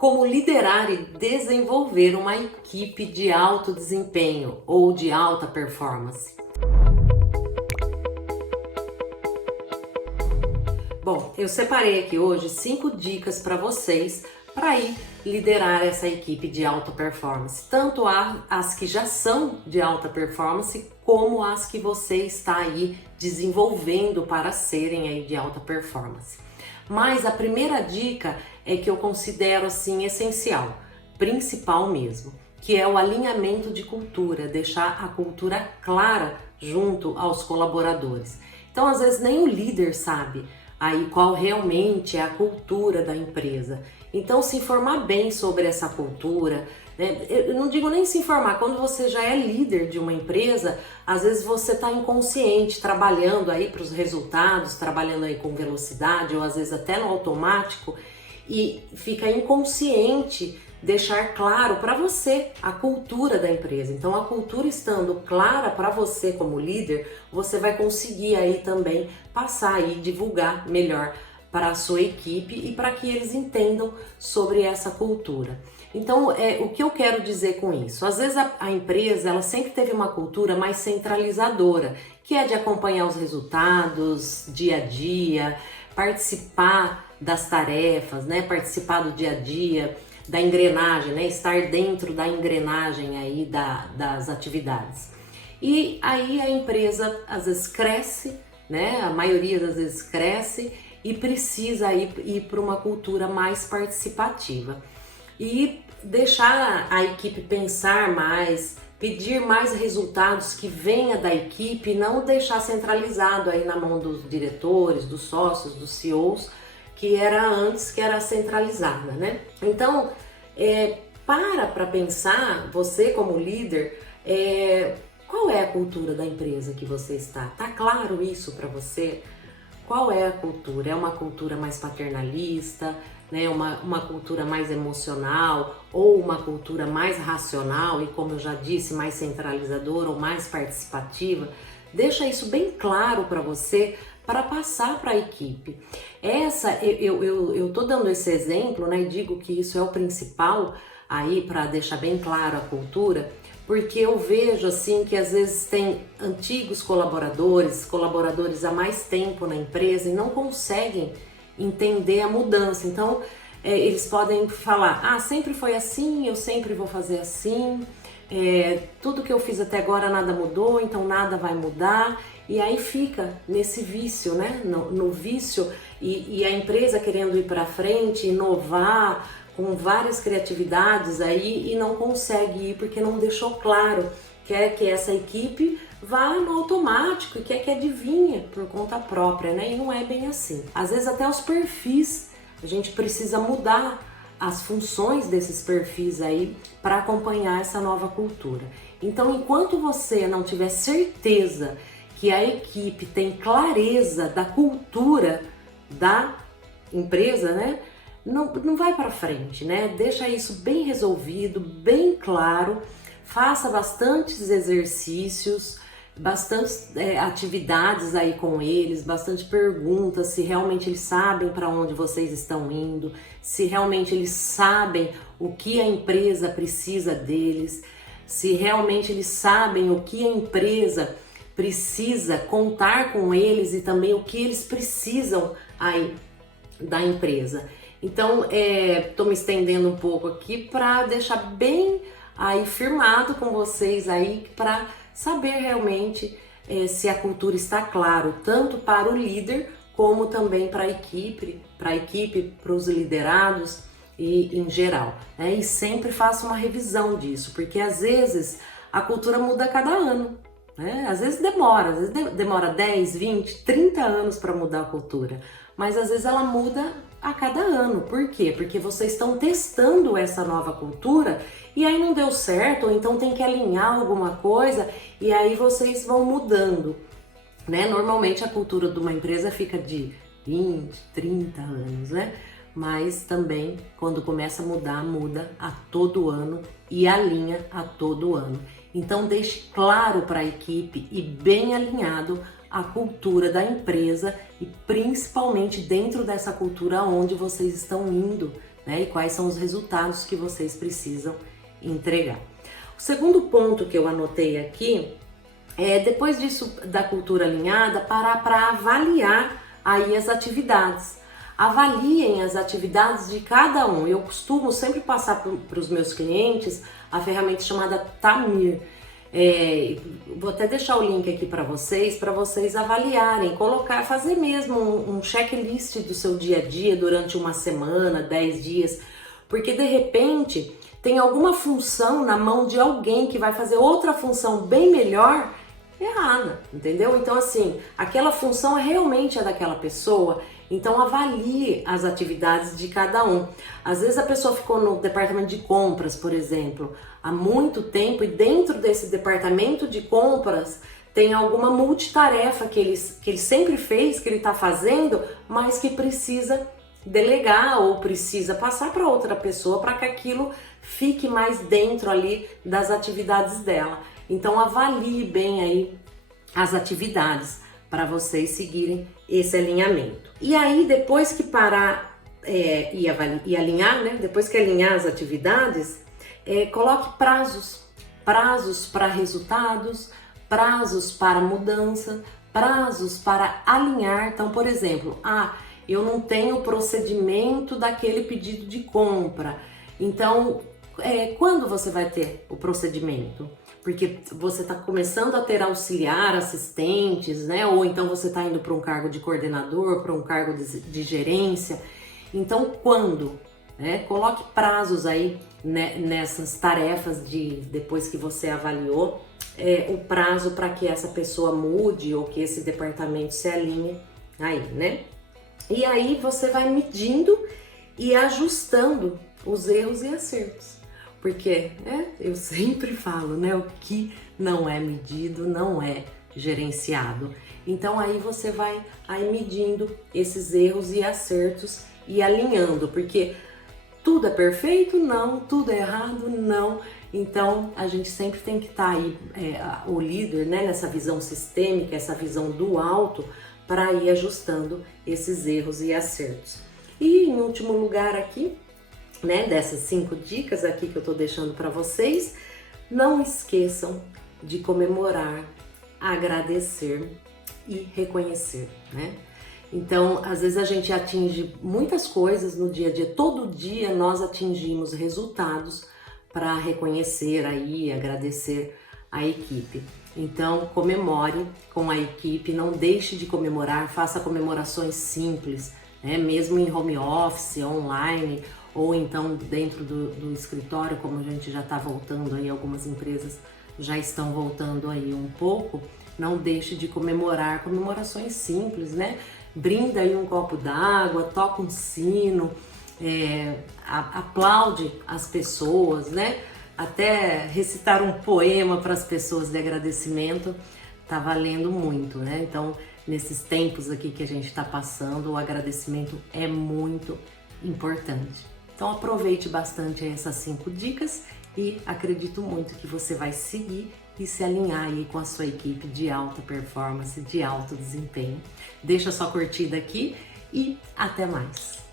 Como liderar e desenvolver uma equipe de alto desempenho ou de alta performance? Bom, eu separei aqui hoje 5 dicas para vocês para ir liderar essa equipe de alta performance, tanto as que já são de alta performance, como as que você está aí desenvolvendo para serem aí de alta performance. Mas a primeira dica é que eu considero assim essencial, principal mesmo, que é o alinhamento de cultura, deixar a cultura clara junto aos colaboradores. Então, às vezes nem o líder sabe aí qual realmente é a cultura da empresa. Então, se informar bem sobre essa cultura, né? Eu não digo nem se informar, quando você já é líder de uma empresa, às vezes você está inconsciente, trabalhando aí para os resultados, trabalhando aí com velocidade, ou às vezes até no automático, e fica inconsciente deixar claro para você a cultura da empresa. Então, a cultura estando clara para você como líder, você vai conseguir aí também passar e divulgar melhor para a sua equipe e para que eles entendam sobre essa cultura. Então, o que eu quero dizer com isso? Às vezes a empresa ela sempre teve uma cultura mais centralizadora, que é de acompanhar os resultados dia a dia, participar das tarefas, né? Participar do dia a dia, da engrenagem, né? Estar dentro da engrenagem aí das atividades. E aí a empresa às vezes cresce, né? A maioria das vezes cresce e precisa ir para uma cultura mais participativa e deixar a equipe pensar mais, pedir mais resultados que venha da equipe, não deixar centralizado aí na mão dos diretores, dos sócios, dos CEOs, que era antes, que era centralizada, né? Então, para pensar, você como líder, qual é a cultura da empresa que você está? Tá claro isso para você? Qual é a cultura? É uma cultura mais paternalista, né? Uma cultura mais emocional ou uma cultura mais racional e, como eu já disse, mais centralizadora ou mais participativa? Deixa isso bem claro para você, para passar para a equipe. Eu tô dando esse exemplo, né? E digo que isso é o principal aí para deixar bem claro a cultura, porque eu vejo assim que às vezes tem antigos colaboradores há mais tempo na empresa e não conseguem entender a mudança. Então, eles podem falar, sempre foi assim, eu sempre vou fazer assim, tudo que eu fiz até agora nada mudou, então nada vai mudar. E aí fica nesse vício, né? No vício e a empresa querendo ir para frente, inovar, com várias criatividades aí e não consegue ir porque não deixou claro, quer que essa equipe vá no automático e quer que adivinhe por conta própria, né? E não é bem assim. Às vezes até os perfis, a gente precisa mudar as funções desses perfis aí para acompanhar essa nova cultura. Então, enquanto você não tiver certeza que a equipe tem clareza da cultura da empresa, né? Não vai para frente, né? Deixa isso bem resolvido, bem claro, faça bastantes exercícios, bastantes atividades aí com eles, bastante perguntas, se realmente eles sabem para onde vocês estão indo, se realmente eles sabem o que a empresa precisa deles, se realmente eles sabem o que a empresa precisa contar com eles e também o que eles precisam aí da empresa. Então, tô me estendendo um pouco aqui para deixar bem aí firmado com vocês aí para saber realmente se a cultura está claro, tanto para o líder como também para a equipe, para os liderados e em geral, né? E sempre faça uma revisão disso, porque às vezes a cultura muda a cada ano, né? Às vezes demora 10, 20, 30 anos para mudar a cultura, mas às vezes ela muda a cada ano. Por quê? Porque vocês estão testando essa nova cultura e aí não deu certo, ou então tem que alinhar alguma coisa e aí vocês vão mudando, né? Normalmente a cultura de uma empresa fica de 20, 30 anos, né? Mas também quando começa a mudar, muda a todo ano e alinha a todo ano. Então deixe claro para a equipe e bem alinhado a cultura da empresa e principalmente dentro dessa cultura onde vocês estão indo né? E quais são os resultados que vocês precisam entregar. O segundo ponto que eu anotei aqui é, depois disso da cultura alinhada, parar para avaliar aí as atividades. Avaliem as atividades de cada um. Eu costumo sempre passar para os meus clientes a ferramenta chamada Tamir. Vou até deixar o link aqui para vocês avaliarem, colocar, fazer mesmo um checklist do seu dia a dia durante uma semana, 10 dias, porque de repente tem alguma função na mão de alguém que vai fazer outra função bem melhor, errada, entendeu? Então assim, aquela função é realmente a daquela pessoa, então avalie as atividades de cada um. Às vezes a pessoa ficou no departamento de compras, por exemplo, há muito tempo, e dentro desse departamento de compras tem alguma multitarefa que ele sempre fez, que ele está fazendo, mas que precisa delegar ou precisa passar para outra pessoa para que aquilo fique mais dentro ali das atividades dela. Então avalie bem aí as atividades para vocês seguirem esse alinhamento. E aí depois que parar e alinhar, né? Depois que alinhar as atividades, coloque prazos para resultados, prazos para mudança, prazos para alinhar. Então, por exemplo, eu não tenho procedimento daquele pedido de compra. Então, quando você vai ter o procedimento? Porque você está começando a ter auxiliar, assistentes, né? Ou então você está indo para um cargo de coordenador, para um cargo de gerência. Então, quando? Coloque prazos aí, né, nessas tarefas depois que você avaliou, o prazo para que essa pessoa mude ou que esse departamento se alinhe aí, né? E aí você vai medindo e ajustando os erros e acertos. Porque eu sempre falo, né? O que não é medido não é gerenciado. Então aí você vai aí medindo esses erros e acertos e alinhando, porque tudo é perfeito? Não. Tudo é errado? Não. Então a gente sempre tem que estar aí, o líder, né, nessa visão sistêmica, essa visão do alto, para ir ajustando esses erros e acertos. E em último lugar aqui, né, dessas 5 dicas aqui que eu tô deixando para vocês, não esqueçam de comemorar, agradecer e reconhecer, né? Então, às vezes a gente atinge muitas coisas no dia a dia, todo dia nós atingimos resultados para reconhecer aí, agradecer a equipe. Então, comemore com a equipe, não deixe de comemorar, faça comemorações simples, né? Mesmo em home office, online, ou então dentro do escritório, como a gente já está voltando aí, algumas empresas já estão voltando aí um pouco, não deixe de comemorar, comemorações simples, né? Brinda aí um copo d'água, toca um sino, aplaude as pessoas, né? Até recitar um poema para as pessoas de agradecimento tá valendo muito, né? Então, nesses tempos aqui que a gente está passando, o agradecimento é muito importante. Então aproveite bastante essas 5 dicas e acredito muito que você vai seguir e se alinhar aí com a sua equipe de alta performance, de alto desempenho. Deixa sua curtida aqui e até mais!